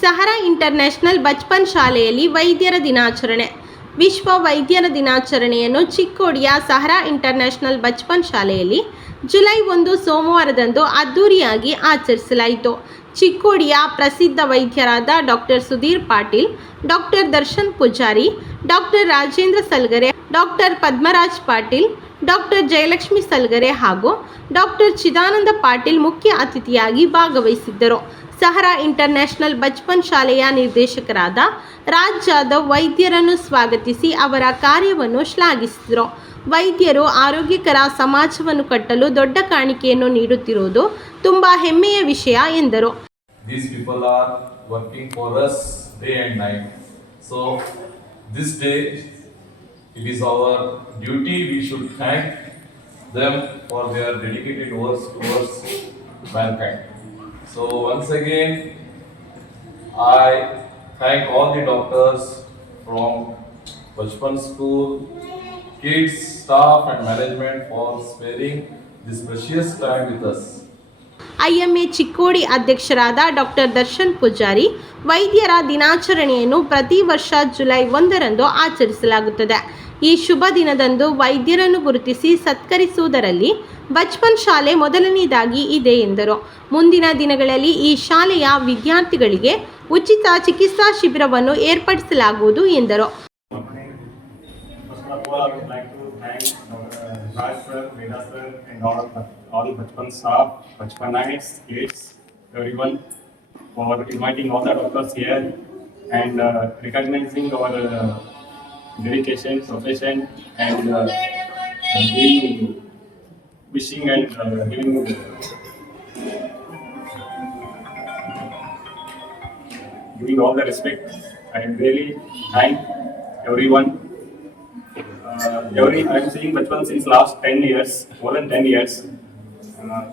Sahara international Bachpan ಶಾಲೆಯಲ್ಲಿ ವೈದ್ಯರ ದಿನಾಚರಣೆ. ವಿಶ್ವ ವೈದ್ಯರ ದಿನಾಚರಣೆಯನ್ನು ಚಿಕ್ಕೋಡಿಯ ಸಹರಾ ಇಂಟರ್ನ್ಯಾಷನಲ್ ಬಚ್ಪನ್ ಶಾಲೆಯಲ್ಲಿ ಜುಲೈ ಒಂದು ಸೋಮವಾರದಂದು ಅದ್ದೂರಿಯಾಗಿ ಆಚರಿಸಲಾಯಿತು. ಚಿಕ್ಕೋಡಿಯ ಪ್ರಸಿದ್ಧ ವೈದ್ಯರಾದ doctor Sudhir Patil doctor Darshan Pujari doctor Rajendra Salgare doctor Padmaraj Patil doctor Jayalakshmi Salgare ಹಾಗೂ ಡಾಕ್ಟರ್ ಚಿದಾನಂದ ಪಾಟೀಲ್ ಮುಖ್ಯ ಅತಿಥಿಯಾಗಿ ಭಾಗವಹಿಸಿದ್ದರು. ಸಹರಾ ಇಂಟರ್ನ್ಯಾಷನಲ್ ಬಚ್ಪನ್ ಶಾಲೆಯ ನಿರ್ದೇಶಕರಾದ ರಾಜ್ ಜಾಧವ್ ವೈದ್ಯರನ್ನು ಸ್ವಾಗತಿಸಿ ಅವರ ಕಾರ್ಯವನ್ನು ಶ್ಲಾಘಿಸಿದರು ವೈದ್ಯರು ಆರೋಗ್ಯಕರ ಸಮಾಜವನ್ನು ಕಟ್ಟಲು ದೊಡ್ಡ ಕಾಣಿಕೆಯನ್ನು ನೀಡುತ್ತಿರುವುದು ತುಂಬ ಹೆಮ್ಮೆಯ ವಿಷಯ ಎಂದರು it is our duty, we should thank them for their dedicated works towards mankind. So, once again, I thank all the doctors from Bachpan School, kids, staff, and management for sparing this precious time with us. IMA Chikkodi ಅಧ್ಯಕ್ಷರಾದ doctor Darshan Poojary ವೈದ್ಯರ ದಿನಾಚರಣೆಯನ್ನು ಪ್ರತಿ ವರ್ಷ July ಒಂದರಂದು ಆಚರಿಸಲಾಗುತ್ತದೆ ಈ ಶುಭ ದಿನದಂದು ವೈದ್ಯರನ್ನು ಗುರುತಿಸಿ ಸತ್ಕರಿಸುವುದರಲ್ಲಿ ಬಚ್ಪನ್ ಶಾಲೆ ಮೊದಲನೆಯದಾಗಿ ಇದೆ ಎಂದರು. ಮುಂದಿನ ದಿನಗಳಲ್ಲಿ ಈ ಶಾಲೆಯ ವಿದ್ಯಾರ್ಥಿಗಳಿಗೆ ಉಚಿತ ಚಿಕಿತ್ಸಾ ಶಿಬಿರವನ್ನು ಏರ್ಪಡಿಸಲಾಗುವುದು ಎಂದರು. For inviting all the doctors here and uh, recognizing our uh, dedication, profession, and uh, giving, wishing and uh, giving giving all the respect. I really thank everyone uh, every I'm seeing Bachpan since last 10 years, more than 10 years. Uh,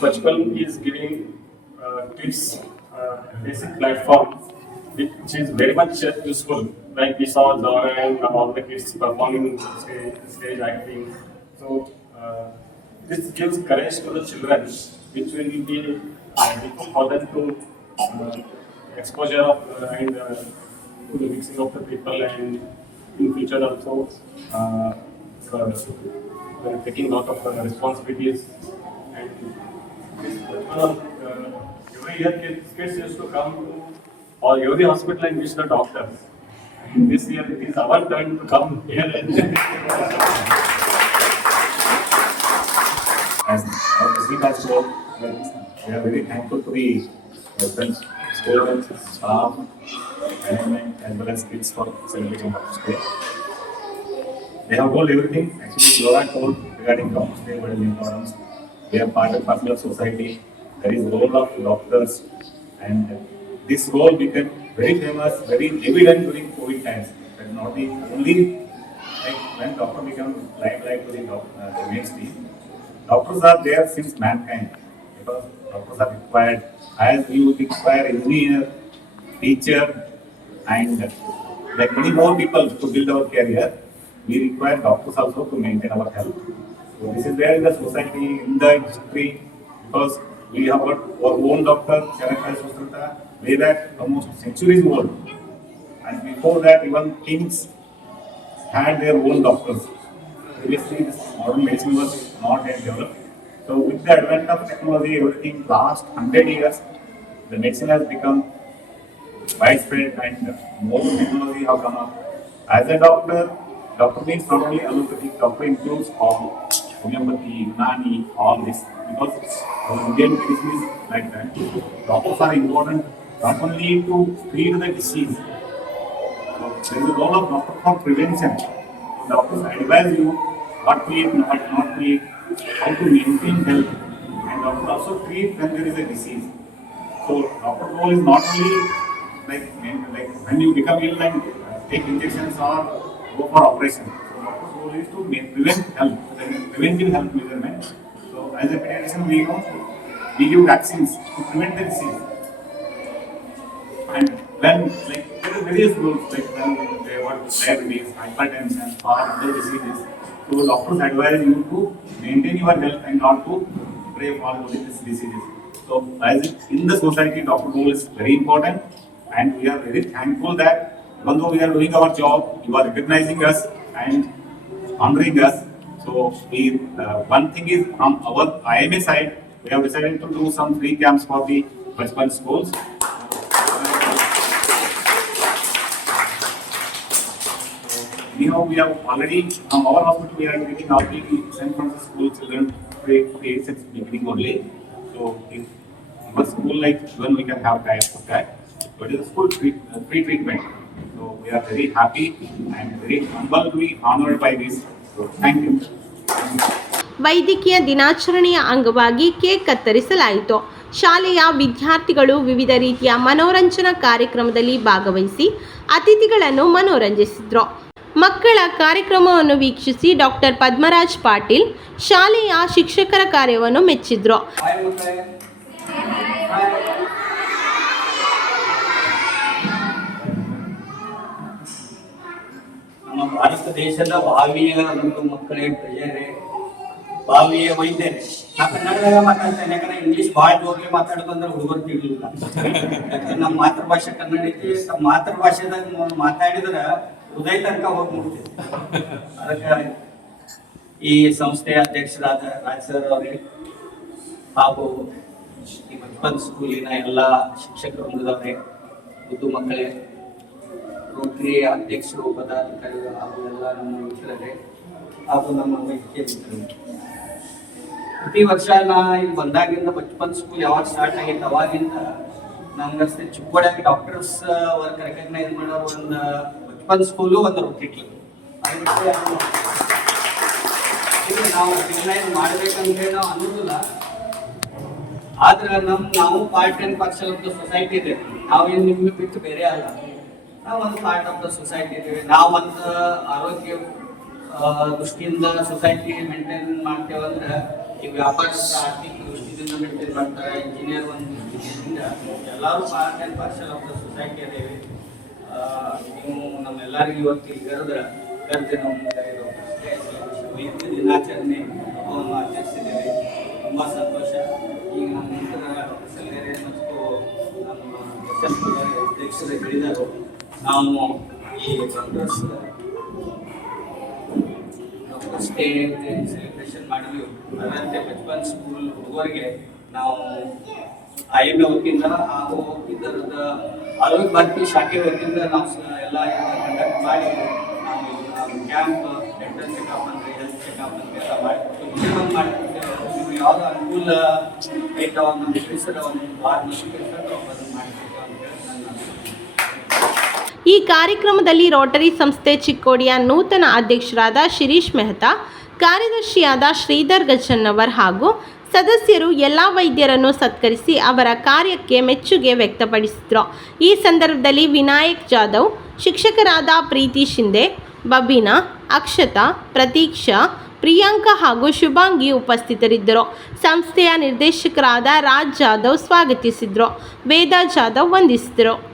Bachpan is giving uh, kids uh, basic platform which is very much uh, useful. Like we saw Zora and all the kids performing stage, stage acting. So uh, this gives courage to the children, which will be uh, for them to uh, exposure of uh, and uh, to the mixing of the people and in future also uh, uh, taking lot of uh, responsibilities and this, uh, every year kids, kids used to come to or every hospital and visit the doctors. And this year it is our turn to come here and uh, as our president has told, we are very thankful to the students, staff, management, as well as kids for celebrating Doctor's Day. They have told everything, actually Laura told regarding Doctor's Day, what is the importance. We are part of popular society, there is role of doctors, and this role became very famous, very evident during COVID times. But not the only, like when doctor became limelight to the doc, uh, the mainstream, doctors are there since mankind because doctors are required as you require engineer, teacher, and like many more people to build our career, we require doctors also to maintain our health. So this is there in the society, in the history, because we have got our own doctor, Chanakya Sustrata, way back almost centuries old. And before that, even kings had their own doctors. Previously, this modern medicine was not yet developed. So with the advent of technology, everything last hundred years, the medicine has become widespread and more technology have come up. As a doctor, doctor means not only allopathic, doctor includes all homeopathy, Unani, all this. Because Indian medicine is like that. Doctors are important not only to treat the disease, there is a role of doctor for prevention. Doctors advise you what to eat, what not to eat, how to maintain health, and also treat when there is a disease. So doctor role is not only like, like when you become ill and take injections or go for operation. So doctor's role is to prevent health, preventive health measurement. So as a pediatrician, we know we give vaccines to prevent the disease. And when like there are various rules like when they want diabetes, hypertension, or other diseases, so doctors advise you to maintain your health and not to pray for these diseases. So as in the society, doctor role is very important. And we are very thankful that even though we are doing our job, you are recognizing us and honoring us. So we, uh, one thing is from our IMA side, we have decided to do some free camps for the Bachpan schools. Anyhow, we have already, from our hospital, we are getting out the St. Francis School children pay pay since beginning only. So if a school like even we can have types of that, but it's a school treat, uh, free treatment. So we are very happy and very humble to be honored by this. So thank you. ವೈದ್ಯಕೀಯ ದಿನಾಚರಣೆಯ ಅಂಗವಾಗಿ cake ಕತ್ತರಿಸಲಾಯಿತು ಶಾಲೆಯ ವಿದ್ಯಾರ್ಥಿಗಳು ವಿವಿಧ ರೀತಿಯ ಮನೋರಂಜನಾ ಕಾರ್ಯಕ್ರಮದಲ್ಲಿ ಭಾಗವಹಿಸಿ ಅತಿಥಿಗಳನ್ನು ಮನೋರಂಜಿಸಿದ್ರು ಮಕ್ಕಳ ಕಾರ್ಯಕ್ರಮವನ್ನು ವೀಕ್ಷಿಸಿ ಡಾಕ್ಟರ್ ಪದ್ಮರಾಜ್ ಪಾಟೀಲ್ ಶಾಲೆಯ ಶಿಕ್ಷಕರ ಕಾರ್ಯವನ್ನು ಮೆಚ್ಚಿದ್ರು. ನಮ್ಮ ಭಾರತ ದೇಶದ ಭಾವಿಯ ಒಂದು ಮಕ್ಕಳೇ ಪ್ರಿಯರೇ, ಭಾವಿಯ ವೈದ್ಯರೇ. ನಾ ಕನ್ನಡದಾಗ ಮಾತಾಡ್ತೇನೆ, ಯಾಕಂದ್ರೆ ಇಂಗ್ಲಿಷ್ ಭಾಳ ಜೋರ್ಲಿ ಮಾತಾಡೋದಂದ್ರೆ ಹುಡುಗರು ತಿಳಿಲಿಲ್ಲ ಯಾಕಂದ್ರೆ ನಮ್ಮ ಮಾತೃಭಾಷೆ ಕನ್ನಡ ಐತಿ ಮಾತೃಭಾಷೆದಾಗ ಮಾತಾಡಿದ್ರೆ ಹೃದಯ ತನಕ ಹೋಗಿ ಮುಟ್ಟಿದೆ ಅದಕ್ಕೆ ಈ ಸಂಸ್ಥೆಯ ಅಧ್ಯಕ್ಷರಾದ ರಾಜ್ ಸರ್ ಅವರೇ, ಹಾಗೂ ಈ ಬಚಪನ್ ಸ್ಕೂಲಿನ ಎಲ್ಲ ಶಿಕ್ಷಕ ವೃಂದದವರೇ ಮುದ್ದು ಮಕ್ಕಳೇ ರೋಟ್ರಿ ಅಧ್ಯಕ್ಷರು, ಪದಾಧಿಕಾರಿಗಳು ಹಾಗೂ ಎಲ್ಲ ನಮ್ಮ ಮಿತ್ರರೇ ಹಾಗೂ ನಮ್ಮ ವೈದ್ಯಕೀಯ ಪ್ರತಿ ವರ್ಷ ನಾ ಇಲ್ಲಿ ಬಂದಾಗಿಂದ ಬಚಪನ್ ಸ್ಕೂಲ್ ಯಾವಾಗ ಸ್ಟಾರ್ಟ್ ಆಗಿತ್ತು ಅವಾಗಿಂದ ನಂಗೆ ಅಷ್ಟೇ ಚಿಕ್ಕೋಡಿಯಾಗಿ ಡಾಕ್ಟರ್ಸ್ ವರ್ಕ್ ರೆಕಗ್ನೈಸ್ ಮಾಡೋ ಒಂದು ಬಚಪನ್ ಸ್ಕೂಲು ಒಂದು ಇದು ನಾವು ಡಿಸೈನ್ ಮಾಡ್ಬೇಕಂದ್ರೆ ನಾವು ಅನ್ನೋದಿಲ್ಲ. ಆದ್ರೆ ನಮ್ ನಾವು part and parcel of the society ಇದೆ. ನಾವೇನು ನಿಮ್ಗೆ ಬಿಟ್ಟು ಬೇರೆ ಅಲ್ಲ. ನಾವು ಒಂದು ಪಾರ್ಟ್ ಆಫ್ ದ ಸೊಸೈಟಿ ಇದ್ದೇವೆ. ನಾವು ಒಂದು ಆರೋಗ್ಯ ದೃಷ್ಟಿಯಿಂದ ಸೊಸೈಟಿ ಮೇಂಟೈನ್ ಮಾಡ್ತೇವಂದ್ರೆ ಈ ವ್ಯಾಪಾರ ಆರ್ಥಿಕ ದೃಷ್ಟಿಯಿಂದ ಮೇಂಟೈನ್ ಮಾಡ್ತಾರೆ. ಇಂಜಿನಿಯರ್ ಒಂದು ದೃಷ್ಟಿಯಿಂದ ಎಲ್ಲರೂ part and parcel of the society ಅದೇವಿ ನೀವು ನಮ್ಮೆಲ್ಲರಿಗೂ ಇವತ್ತು ಕರೆದ ಕರೆದು ನಮ್ಮ ವೈದ್ಯ ದಿನಾಚರಣೆ ಹಬ್ಬವನ್ನು ಆಚರಿಸಿದ್ದೇವೆ. ತುಂಬ ಸಂತೋಷ. ಈಗ ನಮ್ಮ ಡಾಕ್ಟರ್ ಸಲ್ಲೇರೆ ಮತ್ತು ನಮ್ಮ ಅಧ್ಯಕ್ಷರು ಹೇಳಿದರು. ನಾವು ಈ ಡಾಕ್ಟರ್ಸ್ ಡೇ ಸೆಲೆಬ್ರೇಷನ್ ಮಾಡಿದ್ವಿ. ಅದರಂತೆ ಬಚ್ಪನ್ ಸ್ಕೂಲ್ ಹುಡುಗರಿಗೆ ನಾವು ಐ ಎಂ ಎ ವತಿಯಿಂದ ಹಾಗೂ ಇದರದ ಆರೋಗ್ಯ ಭಾರತಿ ಶಾಖೆ ವತಿಯಿಂದ ನಾವು ಎಲ್ಲ ಕಂಡಕ್ಟ್ ಮಾಡಿ, ನಾವು ಕ್ಯಾಂಪ್ ಡೆಂಟಲ್ ಚೆಕಪ್ ಅಂದ್ರೆ ಹೆಲ್ತ್ ಚೆಕಪ್ ಅಂತ ಎಲ್ಲ ಮಾಡಿ ಒಂದು ಮಾಡ್ಕೊಡ್ತೇವೆ ನೀವು ಯಾವ್ದು ಅನುಕೂಲ ಐತಾವ ನಮ್ಮ ಪರಿಸರ ಒಂದು ವಾರ ಅದನ್ನು ಅಂತ ಹೇಳಿ ನನ್ನ ಈ ಕಾರ್ಯಕ್ರಮದಲ್ಲಿ ರೋಟರಿ ಸಂಸ್ಥೆ ಚಿಕ್ಕೋಡಿಯ ನೂತನ ಅಧ್ಯಕ್ಷರಾದ ಶಿರೀಶ್ ಮೆಹ್ತಾ, ಕಾರ್ಯದರ್ಶಿಯಾದ ಶ್ರೀಧರ್ ಗಜನ್ನವರ್ ಹಾಗೂ ಸದಸ್ಯರು ಎಲ್ಲ ವೈದ್ಯರನ್ನು ಸತ್ಕರಿಸಿ ಅವರ ಕಾರ್ಯಕ್ಕೆ ಮೆಚ್ಚುಗೆ ವ್ಯಕ್ತಪಡಿಸಿದರು. ಈ ಸಂದರ್ಭದಲ್ಲಿ ವಿನಾಯಕ್ ಜಾಧವ್, ಶಿಕ್ಷಕರಾದ ಪ್ರೀತಿ ಶಿಂದೆ ಬಬೀನಾ, ಅಕ್ಷತಾ, ಪ್ರತೀಕ್ಷಾ, ಪ್ರಿಯಾಂಕಾ ಹಾಗೂ ಶುಭಾಂಗಿ ಉಪಸ್ಥಿತರಿದ್ದರು. ಸಂಸ್ಥೆಯ ನಿರ್ದೇಶಕರಾದ ರಾಜ್ ಜಾಧವ್ ಸ್ವಾಗತಿಸಿದರು. ವೇದಾ ಜಾಧವ್ ವಂದಿಸಿದರು.